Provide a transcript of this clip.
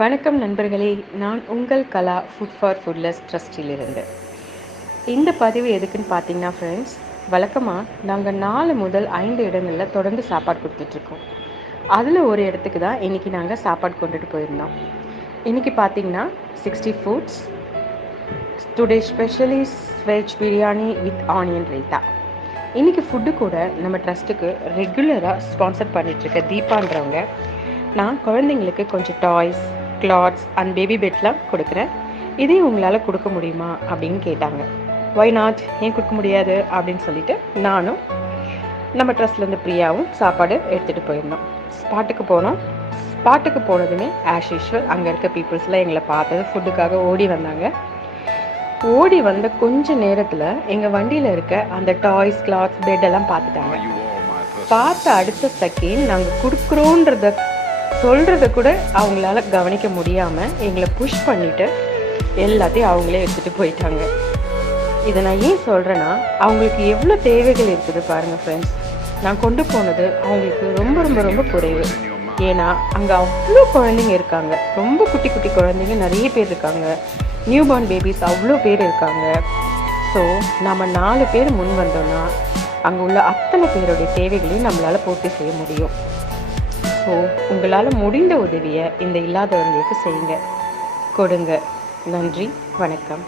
வணக்கம் நண்பர்களே, நான் உங்கள் கலா ஃபுட் ஃபார் ஃபுட்லெஸ் ட்ரஸ்டிலிருந்து. இந்த பதிவு எதுக்குன்னு பார்த்தீங்கன்னா ஃப்ரெண்ட்ஸ், வழக்கமாக நாங்கள் 4 முதல் 5 இடங்களில் தொடர்ந்து சாப்பாடு கொடுத்துட்ருக்கோம். அதில் ஒரு இடத்துக்கு தான் இன்றைக்கி நாங்கள் சாப்பாடு கொண்டுட்டு போயிருந்தோம். இன்றைக்கி பார்த்தீங்கன்னா 60 foods today specially veg biryani with onion raita. இன்றைக்கி ஃபுட்டு கூட நம்ம ட்ரஸ்ட்டுக்கு ரெகுலராக ஸ்பான்சர் பண்ணிகிட்ருக்க தீபான்றவங்க, நான் குழந்தைங்களுக்கு கொஞ்சம் டாய்ஸ், கிளாத்ஸ் அண்ட் பேபி பெட்லாம் கொடுக்குறேன், இதையும் உங்களால் கொடுக்க முடியுமா அப்படின்னு கேட்டாங்க. ஒய் நாட், ஏன் கொடுக்க முடியாது அப்படின்னு சொல்லிட்டு நானும் நம்ம ட்ரஸ்ட்லேருந்து பிரியாவும் சாப்பாடு எடுத்துகிட்டு போயிருந்தோம். ஸ்பாட்டுக்கு போனோம். ஸ்பாட்டுக்கு போனதுமே ஆஸ் யூஷுவல் அங்கே இருக்க பீப்புள்ஸ்லாம் எங்களை பார்த்தது ஃபுட்டுக்காக ஓடி வந்தாங்க. ஓடி வந்த கொஞ்ச நேரத்தில் எங்கள் வண்டியில் இருக்க அந்த டாய்ஸ், கிளாத்ஸ், பெட்டெல்லாம் பார்த்துட்டாங்க. பார்த்த அடுத்த செகண்ட் நாங்கள் கொடுக்குறோன்றத சொல்கிறத கூட அவங்களால கவனிக்க முடியாமல் எங்களை புஷ் பண்ணிவிட்டு எல்லாத்தையும் அவங்களே எடுத்துகிட்டு போயிட்டாங்க. இதை நான் ஏன் சொல்கிறேன்னா, அவங்களுக்கு எவ்வளோ தேவைகள் இருக்குது பாருங்கள் ஃப்ரெண்ட்ஸ். நான் கொண்டு போனது அவங்களுக்கு ரொம்ப ரொம்ப ரொம்ப குறைவு. ஏன்னா அங்கே அவ்வளோ குழந்தைங்க இருக்காங்க, ரொம்ப குட்டி குட்டி குழந்தைங்க நிறைய பேர் இருக்காங்க, நியூ பார்ன் பேபிஸ் அவ்வளோ பேர் இருக்காங்க. ஸோ நம்ம 4 பேர் முன் வந்தோன்னா அங்கே உள்ள அத்தனை பேருடைய தேவைகளையும் நம்மளால் பூர்த்தி செய்ய முடியும். ஸோ உங்களால் முடிந்த உதவியை இந்த இல்லாதவர்களுக்கு செய்யுங்க, கொடுங்க. நன்றி, வணக்கம்.